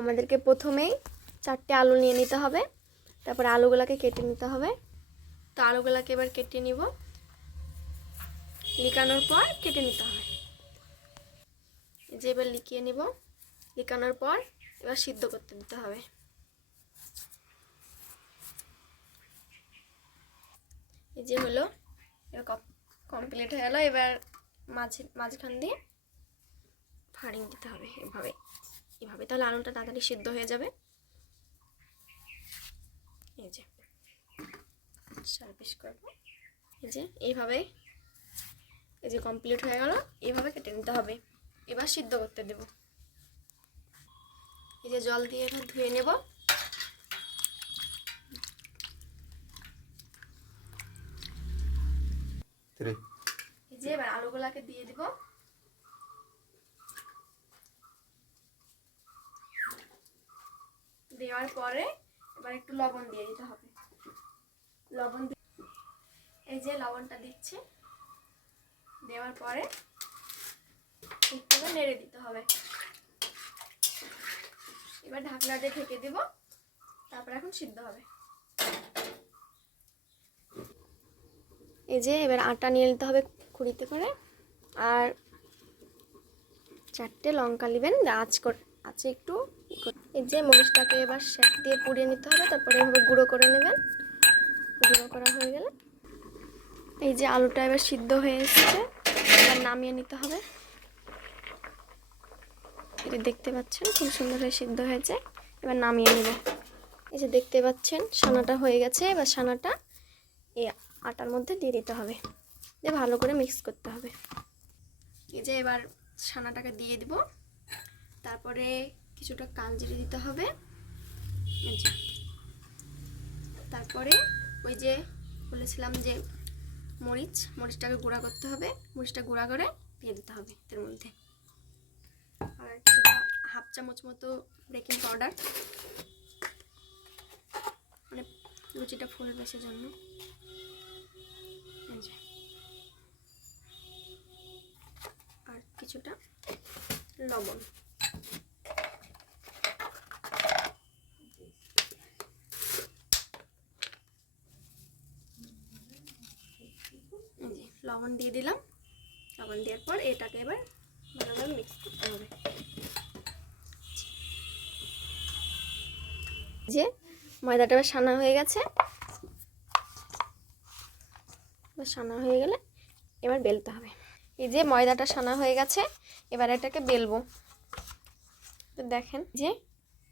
আমাদেরকে প্রথমেই 4টে আলু নিয়ে নিতে হবে, তারপরে আলুগুলোকে কেটে নিতে হবে। তো আলুগুলোকে এবার কেটে নিব, লিকানোর পর কেটে নিতে হবে। যে এবার লিখিয়ে নিব, লিকানোর পর এবার সিদ্ধ করতে দিতে হবে। এই যে হলো, এবার কমপ্লিট হয়ে গেল। এবার মাঝখান দিয়ে ফাড়িং দিতে হবে এভাবে, তাহলে আলুটা তাড়াতাড়ি সিদ্ধ হয়ে যাবে। এই যে সার্ভিস করব, এই যে এইভাবে, এই যে কমপ্লিট হয়ে গেল। এইভাবে কেটে নিতে হবে। এবার সিদ্ধ করতে দেব। এই যে জল দিয়ে এবার ধুয়ে নেব। এই যে এবার আলুগুলাকে দিয়ে দিব। দেওয়ার পরে এবার একটু লবণ দিয়ে দিতে হবে। এই যে লবণটা দিচ্ছি, দেওয়ার পরে একটু নেড়ে দিতে হবে। এবার ঢাকনা দিয়ে ঢেকে দিব, তারপর এখন সিদ্ধ হবে। এই যে এবার আটা নিয়ে নিতে হবে খুঁড়িতে করে, আর 4টে লঙ্কা নেবেন, আছে একটু। এই যে মরিচটাকে এবার শেক দিয়ে পুড়িয়ে নিতে হবে, তারপরে এভাবে গুঁড়ো করে নেবেন। গুঁড়ো করা হয়ে গেলে এই যে আলুটা এবার সিদ্ধ হয়ে এসেছে, এবার নামিয়ে নিতে হবে। এটা দেখতে পাচ্ছেন খুব সুন্দর হয়ে সিদ্ধ হয়েছে। এবার নামিয়ে নেব। এই যে দেখতে পাচ্ছেন ছানাটা হয়ে গেছে। এবার ছানাটা এই আটার মধ্যে দিয়ে দিতে হবে, দিয়ে ভালো করে মিক্স করতে হবে। এই যে এবার ছানাটাকে দিয়ে দিব, তারপরে কিছুটা কালজিরা দিতে হবে। তারপরে ওই যে বলেছিলাম যে মরিচটাকে গুঁড়া করতে হবে, মরিচটা গুঁড়া করে দিয়ে দিতে হবে এর মধ্যে। আর হাফ চামচ মতো বেকিং পাউডার, মানে লুচিটা ফুলবে সেজন্য। আর কিছুটা লবণ। লবণ দিয়ে দিলাম। লবণ দেওয়ার পর এটাকে এবার ভালোভাবে মিক্স করতে হবে। যে ময়দাটা এবার সানা হয়ে গেছে, সানা হয়ে গেলে এবার বেলতে হবে। এই যে ময়দাটা সানা হয়ে গেছে, এবার এটাকে বেলবো। তো দেখেন যে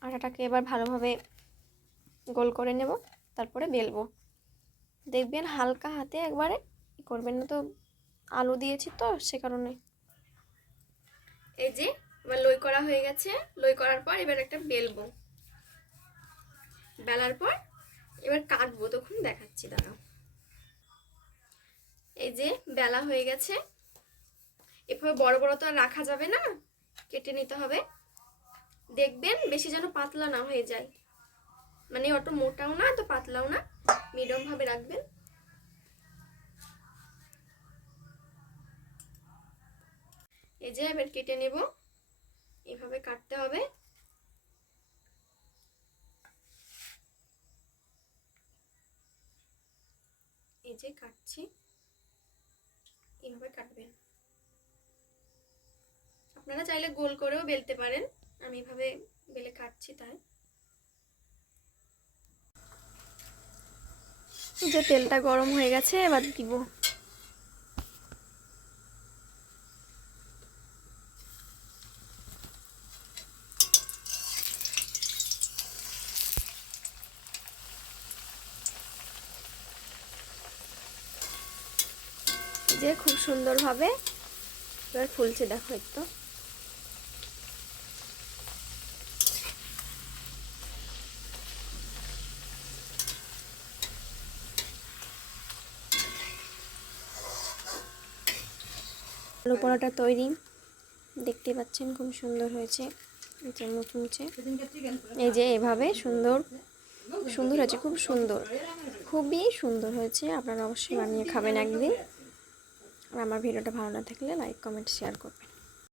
আটাটাকে এবার ভালোভাবে গোল করে নেব, তারপরে বেলবো। দেখবেন হালকা হাতে একবারে করবেন না, তো আলু দিয়েছি তো সে কারণে। এই যে এবার লই করা হয়ে গেছে। লই করার পর এবার একটা বেলবো। বেলার পর এবার কাটবো, তখন দেখাচ্ছি, দাঁড়াও। এই যে বেলা হয়ে গেছে। এভাবে বড় বড় তো আর রাখা যাবে না, কেটে নিতে হবে। দেখবেন বেশি যেন পাতলা না হয়ে যায়, মানে অত মোটাও না তো পাতলাও না, মিডিয়াম ভাবে রাখবেন। এই যে এবার কেটে নেব, এইভাবে কাটতে হবে। এই যে কাটছি, এইভাবে কাটবেন। আপনারা চাইলে গোল করেও বেলতে পারেন, আমি এভাবে বেলে কাটছি তাই। যে তেলটা গরম হয়ে গেছে, এবার দিব। যে খুব সুন্দরভাবে এবার ফুলছে, দেখো একটু। আলু পরোটা তৈরি, দেখতে পাচ্ছেন খুব সুন্দর হয়েছে, মুচমুচে। এই যে এভাবে সুন্দর হয়েছে, খুব সুন্দর, খুবই সুন্দর হয়েছে। আপনারা অবশ্যই বানিয়ে খাবেন একদিন। আর আমার ভিডিওটা ভালো না থাকলে লাইক, কমেন্ট, শেয়ার করবেন।